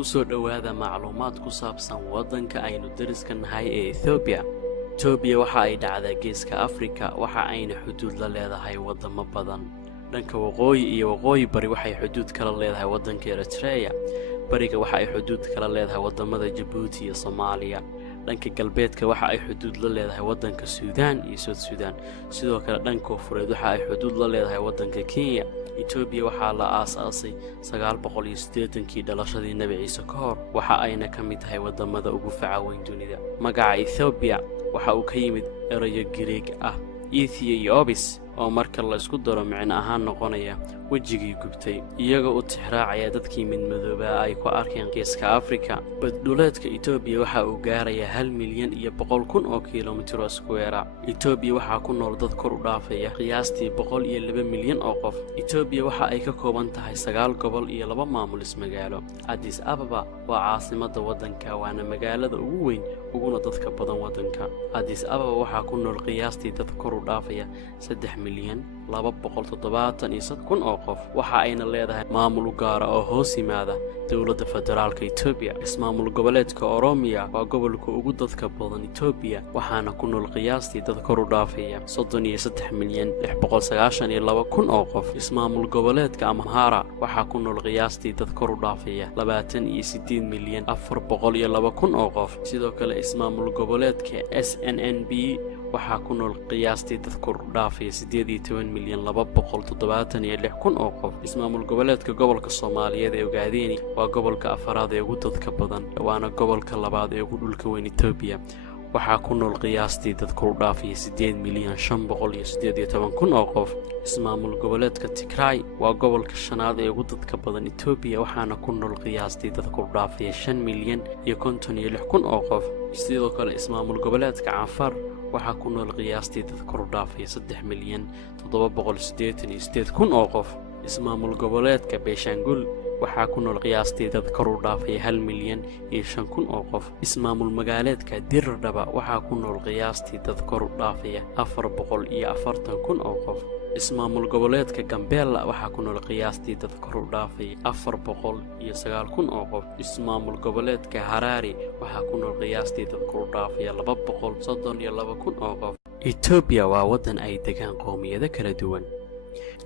kusoo dhawaada macluumaad ku saabsan wadanka aynu dariska nahay ee Ethiopia. Ethiopia waxa ay dhacdaa geeska Afrika, waxa ayna xuduud la leedahay wadamo badan. Dhanka waqooyi iyo waqooyi bari waxay xuduud kala leedahay wadanka Eritrea. Bariga waxa ay xuduud kala leedahay wadamada Djibouti iyo Somalia. dhanka galbeedka waxa ay xuduud la leedahay wadanka Suudaan iyo South Sudan. sidoo kale dhanka koonfureed waxa ay xuduud la leedahay wadanka Kenya. Ethiopia waxa la aasaasay 980kii dhalashadii Nabi Ciise ka hor, waxa ayna ka mid tahay wadamada ugu faca weyn dunida. Magaca Ethiopia waxa uu ka yimid erayo Greek ah Ethiopis oo marka la isku daro macna ahaan noqonaya wajigii gubtay, iyaga u tixraacaya dadkii mid madooba ay ku arkeen geeska Afrika. Badduleedka Ethiopia waxa uu gaaraya 1,100,000 oo kiiloomitir square. Ethiopia waxa ku nool dad kor u dhaafaya qiyaastii 102 milyan oo qof. Ethiopia waxa ay ka kooban tahay 9 gobol iyo 2 maamul ismagaalo. Addis Ababa waa caasimadda wadanka, waana magaalada ugu weyn uguna dadka badan wadanka. Addis Ababa waxa ku nool qiyaastii dad kor u dhaafaya 3,277,000 oo qof. waxa ayna leedahay maamul u gaar ah oo hoos yimaada dawladda federaalka Ethiopia. Ismaamul goboleedka Oromia waa gobolka ugu dadka badan Ethiopia, waxaana ku nool qiyaastii dad kor u dhaafaya 33,692,000 oo qof. Ismaamul goboleedka Amhara waxa ku nool qiyaastii dad kor u dhaafaya 28,402,000 oo qof. sidoo kale ismaamul goboleedka SNNB waxa ku nool qiyaastii dad kor u dhaafaya 18,276,000 oo qof. Ismaamul goboleedka gobolka Soomaaliyeed ee Ogaadeni waa gobolka afaraad ee ugu dadka badan, waana gobolka labaad ee ugu dhulka weyn Ethiopia. waxa ku nool qiyaastii dad kor u dhaafaya 8,518,000 oo qof. Ismaamul goboleedka Tigray waa gobolka shanaad ee ugu dadka badan Ethiopia, waxaana ku nool qiyaastii dad kor u dhaafaya 5,056,000 oo qof. sidoo kale ismaamul goboleedka Afar waxa ku nool qiyaastii dad kor u dhaafaya 3,788,000 oo qof. ismaamul goboleedka Beeshaangul waxa ku nool qiyaastii dad kor u dhaafaya 1,005,000 oo qof. ismaamul magaaleedka Dirdhaba waxa ku nool qiyaastii dad kor u dhaafaya 440,000 oo qof. ismaamul goboleedka Gambela waxa ku nool qiyaastii dad kor u dhaafaya 409,000 oo qof. ismaamul goboleedka Harare waxa ku nool qiyaastii dad kor u dhaafaya 232,000 oo qof. Ethiopia waa wadan ay degaan qoomiyado kala duwan.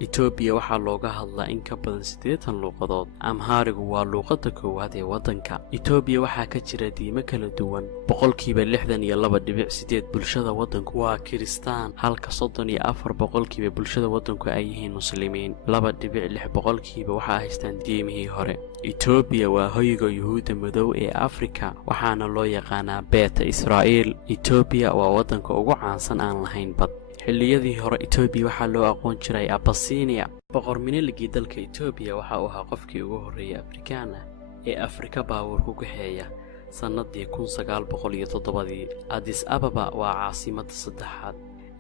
Ethiopia waxa looga hadlaa in ka badan 80 luqadood. Amharigu waa luqadda koowaad ee wadanka. Ethiopia waxa ka jira diimo kala duwan. 62.8% bulshada wadanku waa Kiristaan, halka 34% bulshada wadanku ay yihiin Muslimiin. 2.6% waxa haystaan diimihii hore. Ethiopia waa hoyga Yuhuudda madow ee Afrika, waxaana loo yaqaanaa Beeta Israa'iil. Ethiopia waa wadanka ugu caansan aan lahayn bad. xilliyadii hore Ethiopia waxa loo aqoon jiray Abyssinia. boqor miniligi dalka Ethiopia waxa uu ahaa qofkii ugu horeeyay Afrikaan ah ee Afrika baawar ku gaxeeya sanadii 1907. Addis Ababa waa caasimadda saddexaad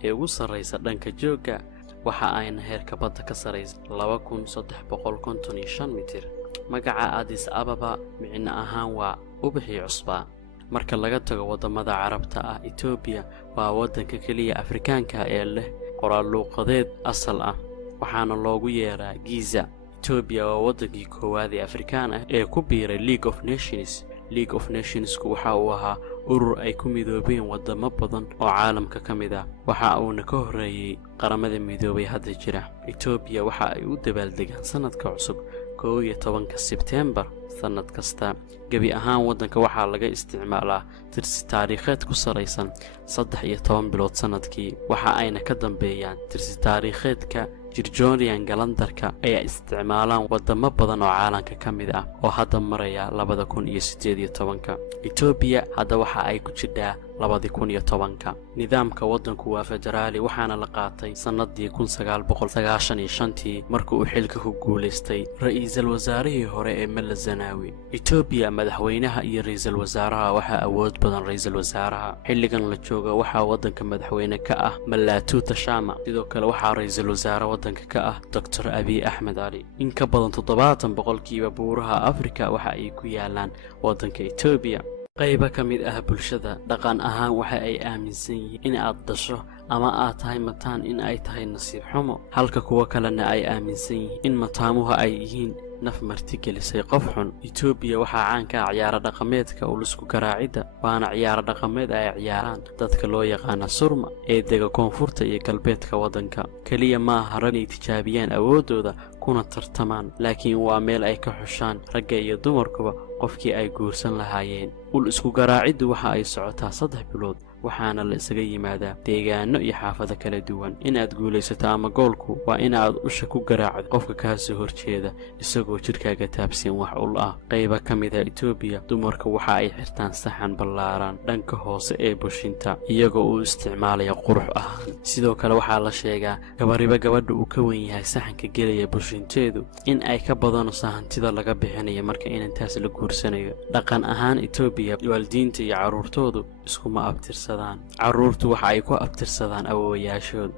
ee ugu sareysa dhanka jooga, waxa ayna heerka badda ka sareysa 2,355 mitir. magaca Addis Ababa micno ahaan waa ubaxii cusbaa. marka laga tago wadamada Carabta ah, Ethiopia waa wadanka kaliya Afrikaanka ee leh qoraal luqadeed asal ah, waxaana loogu yeeraa Giza. Ethiopia waa wadankii koowaad ee Afrikaan ah ee ku biiray League of Nations. League of Nations-ku waxa uu ahaa urur ay ku midoobeen wadamo badan oo caalamka ka mid ah, waxa uuna ka horeeyay qaramada midoobay hadda jira. Ethiopia waxa ay u dabaaldegaan sanadka cusub 11 Sebtembar sanad kasta. gabi ahaan wadanka waxa laga isticmaalaa tirsi taariikheed ku saleysan 13 bilood sanadkii, waxa ayna ka dambeeyaan tirsi taariikheedka Gregorian calendarka ay isticmaalaan wadamo badan oo caalamka ka mid ah oo hadda maraya 2018. Ethiopia hadda waxa ay ku jirtaa 2010. nidaamka wadanku waa federaali, waxaana la qaatay sanadii 1995 markii uu xilka ku guuleystay ra'iisul wasaarihii hore ee Mala Zenawi. Ethiopia madaxweynaha iyo ra'iisul wasaaraha waxa awood badan ra'iisul wasaaraha. xilligan la joogo waxa wadanka madaxweyne ka ah Malaatu Tashama. sidoo kale waxa ra'iisul wasaare wadanka ka ah Dr. Abiy Ahmed Ali. in ka badan 70% buuraha Afrika waxa ay ku yaalaan wadanka Ethiopia. qayba ka mid ah bulshada dhaqan ahaan waxa ay aaminsan yihiin in aad dhasho ama aad tahay mataan in ay tahay nasiib xumo, halka kuwa kalena ay aaminsan yihiin in mataamuhu ay yihiin naf martigelisay qof xun. Itoobiya waxaa caan ka ah ciyaaro dhaqameedka ulusku garaacida, waana ciyaaro dhaqameed ay ciyaaraan dadka loo yaqaana surma ee dega koonfurta iyo galbeedka wadanka. Kaliya ma aha rag inay tijaabiyaan awoodooda kuna tartamaan, laakiin waa meel ay ka xushaan ragga iyo dumarkuba qofkii ay guursan lahaayeen. Ulusku garaaciddu waxa ay socotaa 3 bilood, waxaana la isaga yimaadaa deegaano iyo xaafado kala duwan. In aad guulaysato ama goolku waa in aad usha ku garaacdo qofka kaa soo horjeeda isagoo jirkaaga taabsiin wax ul ah. qayba ka mid ah Itoobiya, dumarka waxa ay xirtaan saxan ballaaran dhanka hoose ee bushinta iyagoo u isticmaalaya qurux ahaan. sidoo kale waxaa la sheegaa gabariba gabadha uu ka weyn yahay saxanka gelaya bushinteedu in ay ka badanayso hantida laga bixinayo marka inantaas la guursanayo. dhaqan ahaan Itoobiya, waalidiinta iyo carruurtoodu iskuma abtirsadaan. carruurtu waxa ay ku abtirsadaan awoowayaashood.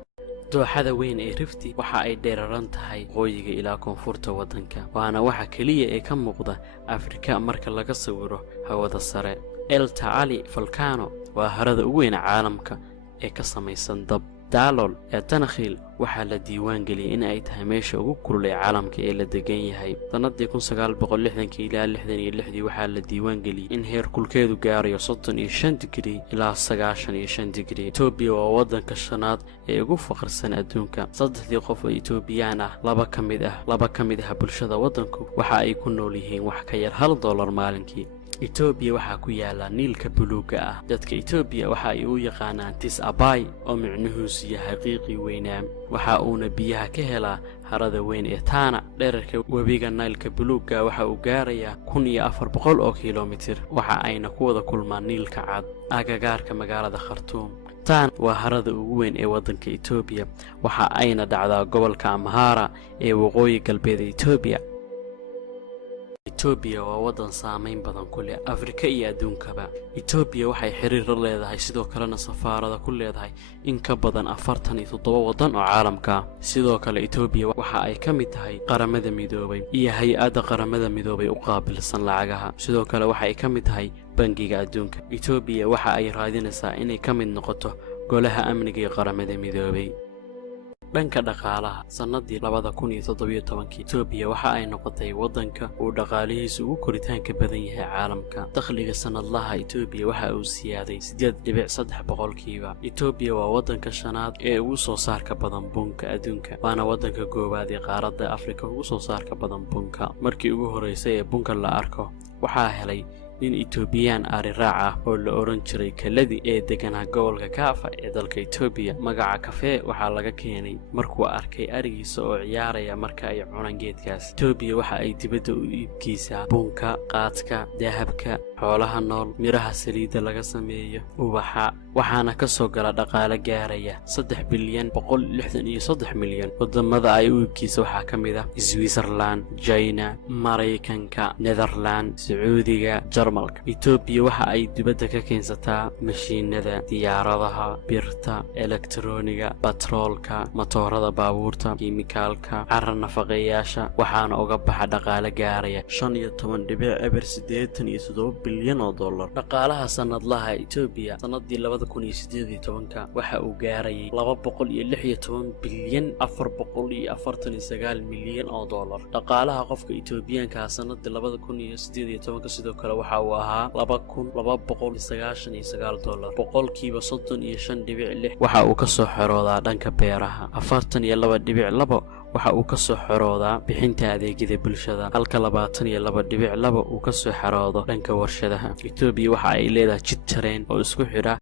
dooxada weyn ee Rifti waxa ay dheeraran tahay waqooyiga ilaa koonfurta wadanka, waana waxa kaliya ee ka muuqda Afrika marka laga sawiro hawada sare. El Taali Volcano waa harada ugu weyn caalamka ee ka samaysan dab. Daalol ee Tanakhil waxaa la diiwaan geliyay in ay tahay meesha ugu kulul ee caalamka ee la degan yahay. sanadii 1960 ilaa 66 waxaa la diiwaan geliyay in heer kulkeedu gaarayo 35 digrii ilaa 95 digrii. Itoobiya waa wadanka shanaad ee ugu faqrisan adduunka. 3 qof oo Itoobiyaan ah, laba ka mid ah bulshada wadanku waxa ay ku nool yihiin wax ka yar $1 maalinkii. Itoobiya waxaa ku yaala niilka buluuga ah. dadka Itoobiya waxa ay u yaqaanaan Tis Abay oo micnuhuusu yahay qiiqii weynaa. waxa uuna biyaha ka helaa harada weyn ee Tana. dhererka webiga Niilka buluuga waxa uu gaarayaa 1400 oo kiiloomitir, waxa ayna ku wada kulmaan Niilka cad agagaarka magaalada Khartoum. Tana waa harada ugu weyn ee wadanka Itoobiya, waxa ayna dhacdaa gobolka Amhara ee waqooyi galbeed Itoobiya. Itoobiya waa wadan saameyn badan ku leh Afrika iyo adduunkaba. Itoobiya waxay xiriir la leedahay sidoo kalena safaarada ku leedahay in ka badan 47 wadan oo caalamka ah. sidoo kale Itoobiya waxa ay ka mid tahay qaramada midoobay iyo hay'adda qaramada midoobay u qaabilsan lacagaha. sidoo kale waxa ay ka mid tahay bangiga adduunka. Itoobiya waxa ay raadinaysaa inay ka mid noqoto golaha amniga ee qaramada midoobay. dhanka dhaqaalaha, sanadii 2017 Itoobiya waxa ay noqotay wadanka uu dhaqaalihiisu ugu koritaanka badan yahay caalamka. dakhliga sanadlaha Itoobiya waxa uu siyaaday 8.3%. Itoobiya waa wadanka shanaad ee ugu soo saarka badan bunka adduunka, waana wadanka koobaad ee qaaradda Afrika ugu soo saarka badan bunka. markii ugu horeysay ee bunka la arko waxaa helay nin Itoobiyaan ari raac ah oo la oran jiray Kaladi ee deganaa gobolka Kaafa ee dalka Itoobiya. magaca kafee waxaa laga keenay markuu arkay arigiisa oo ciyaaraya marka ay cunaan geedkaas. Itoobiya waxa ay dibadda u iibkiisaa bunka, qaadka, dahabka, xoolaha nool, miraha saliidda laga sameeyo, ubaxa, waxaana ka soo gala dhaqaale gaaraya 3.163 bilyan. wadamada ay u iibkiisa waxaa ka mid ah Switzerland, China, Mareykanka, Netherland, Sacuudiga, Jarmalka. Itoobiya waxa ay dibadda ka keensataa mashiinada, diyaaradaha, birta, elektarooniga, batroolka, matoorada baabuurta, kiimikaalka, carra nafaqeeyaasha, waxaana uga baxa dhaqaale gaaraya 15.87 bilyan oo dollar. dhaqaalaha sanadlaha Itoobiya sanadii 2018 waxa uu gaarayay 216 bilyan 449 milyan oo dollar. dhaqaalaha qofka Itoobiyaanka sanadii 2018 sidoo kale waxa uu ahaa 2299 dollar. boqolkiiba 35.6 waxa uu ka soo xiroodaa dhanka beeraha. 42.2 waxa uu ka soo xiroodaa bixinta adeegyada bulshada, halka 22.2 uu ka soo xiroodo dhanka warshadaha. Itoobiya waxa ay leedahay jid tareen oo isku xidha